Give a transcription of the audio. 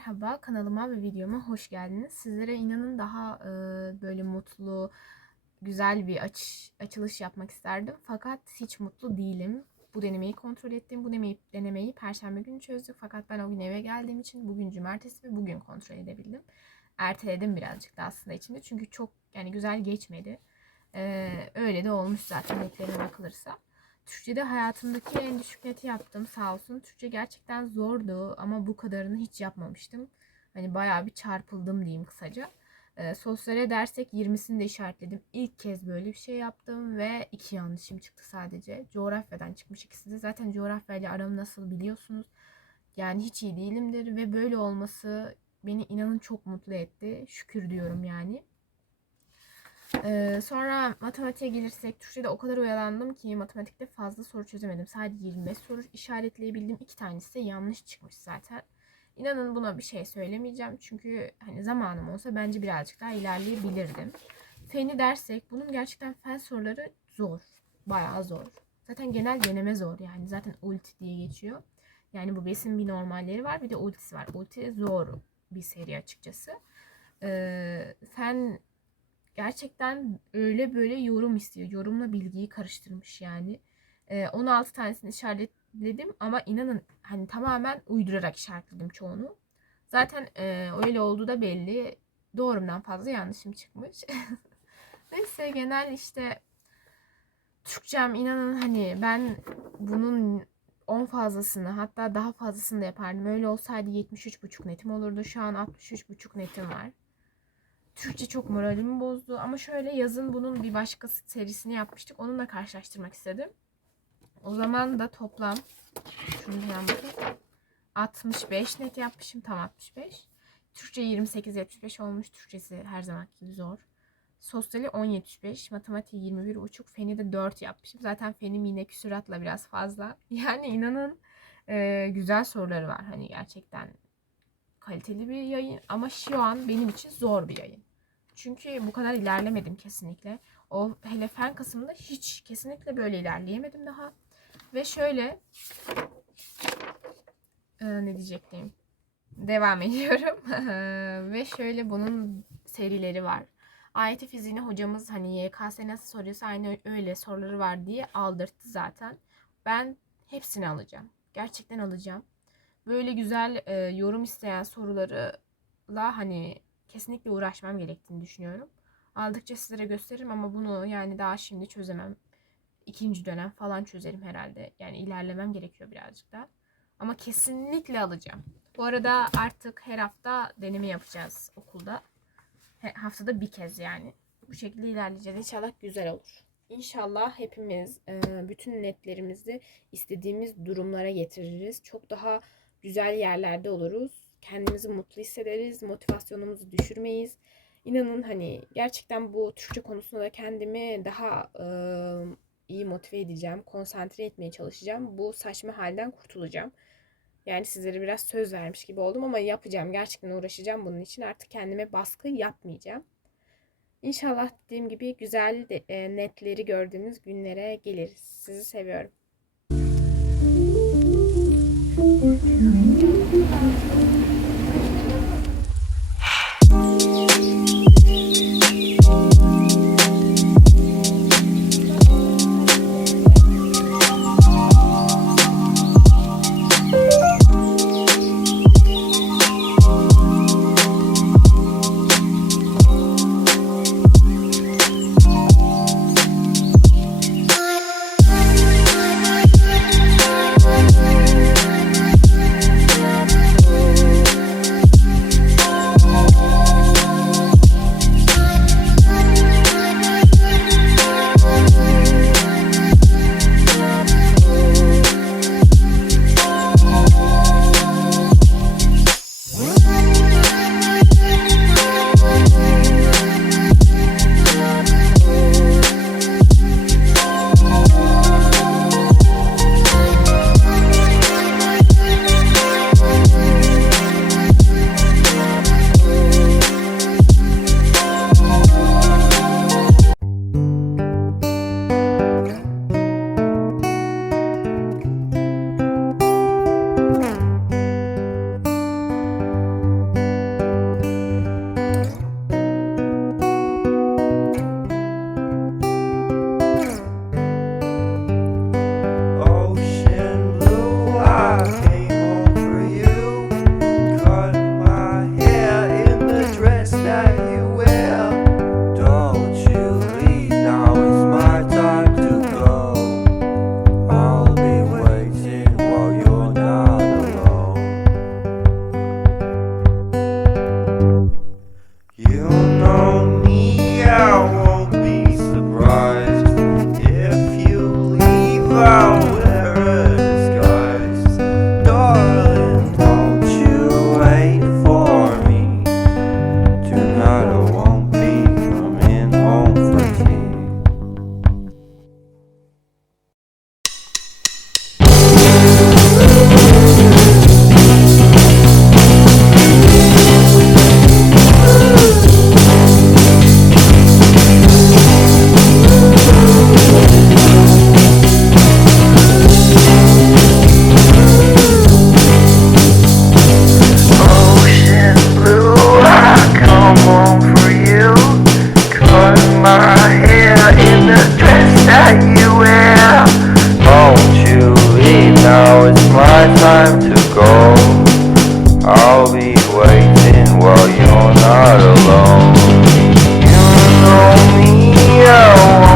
merhaba kanalıma ve videoma hoş geldiniz. Sizlere inanın daha e, böyle mutlu, güzel bir aç, açılış yapmak isterdim. Fakat hiç mutlu değilim. Bu denemeyi kontrol ettim. Bu denemeyi, denemeyi perşembe günü çözdük. Fakat ben o gün eve geldiğim için bugün cumartesi ve bugün kontrol edebildim. Erteledim birazcık da aslında içinde. Çünkü çok yani güzel geçmedi. E, öyle de olmuş zaten netlerine bakılırsa. Türkçe'de hayatımdaki en düşük neti yaptım sağ olsun. Türkçe gerçekten zordu ama bu kadarını hiç yapmamıştım. Hani bayağı bir çarpıldım diyeyim kısaca. E, sosyale dersek 20'sini de işaretledim. İlk kez böyle bir şey yaptım ve iki yanlışım çıktı sadece. Coğrafyadan çıkmış ikisi de. Zaten coğrafyayla aram nasıl biliyorsunuz. Yani hiç iyi değilimdir ve böyle olması beni inanın çok mutlu etti. Şükür diyorum yani. Ee, sonra matematiğe gelirsek Türkçe'de o kadar oyalandım ki matematikte fazla soru çözemedim. Sadece 25 soru işaretleyebildim. İki tanesi de yanlış çıkmış zaten. İnanın buna bir şey söylemeyeceğim. Çünkü hani zamanım olsa bence birazcık daha ilerleyebilirdim. Feni dersek bunun gerçekten fen soruları zor. Bayağı zor. Zaten genel deneme zor yani. Zaten ulti diye geçiyor. Yani bu besin bir normalleri var bir de ultisi var. Ulti zor bir seri açıkçası. Ee, fen gerçekten öyle böyle yorum istiyor. Yorumla bilgiyi karıştırmış yani. Ee, 16 tanesini işaretledim ama inanın hani tamamen uydurarak işaretledim çoğunu. Zaten e, öyle olduğu da belli. Doğrumdan fazla yanlışım çıkmış. Neyse genel işte Türkçem inanın hani ben bunun 10 fazlasını hatta daha fazlasını da yapardım. Öyle olsaydı 73,5 netim olurdu. Şu an 63,5 netim var. Türkçe çok moralimi bozdu. Ama şöyle yazın bunun bir başka serisini yapmıştık. Onunla karşılaştırmak istedim. O zaman da toplam şunu bakayım. 65 net yapmışım. Tam 65. Türkçe 28-75 olmuş. Türkçesi her zaman gibi zor. Sosyali 10-75. Matematiği 21,5. Feni de 4 yapmışım. Zaten fenim yine küsuratla biraz fazla. Yani inanın e, güzel soruları var. Hani gerçekten kaliteli bir yayın. Ama şu an benim için zor bir yayın. Çünkü bu kadar ilerlemedim kesinlikle. O hele fen kısmında hiç kesinlikle böyle ilerleyemedim daha. Ve şöyle ee, ne diyecektim? Devam ediyorum. Ve şöyle bunun serileri var. AYT fiziğini hocamız hani YKS nasıl soruyorsa aynı öyle soruları var diye aldırttı zaten. Ben hepsini alacağım. Gerçekten alacağım. Böyle güzel e, yorum isteyen sorularla hani kesinlikle uğraşmam gerektiğini düşünüyorum. Aldıkça sizlere gösteririm ama bunu yani daha şimdi çözemem. İkinci dönem falan çözerim herhalde. Yani ilerlemem gerekiyor birazcık da. Ama kesinlikle alacağım. Bu arada artık her hafta deneme yapacağız okulda. He, haftada bir kez yani. Bu şekilde ilerleyeceğiz. İnşallah güzel olur. İnşallah hepimiz e, bütün netlerimizi istediğimiz durumlara getiririz. Çok daha güzel yerlerde oluruz kendimizi mutlu hissederiz, motivasyonumuzu düşürmeyiz. İnanın hani gerçekten bu Türkçe konusunda da kendimi daha e, iyi motive edeceğim, konsantre etmeye çalışacağım. Bu saçma halden kurtulacağım. Yani sizlere biraz söz vermiş gibi oldum ama yapacağım. Gerçekten uğraşacağım bunun için. Artık kendime baskı yapmayacağım. İnşallah dediğim gibi güzel de, e, netleri gördüğümüz günlere geliriz. Sizi seviyorum. waiting while you're not alone. You know me, I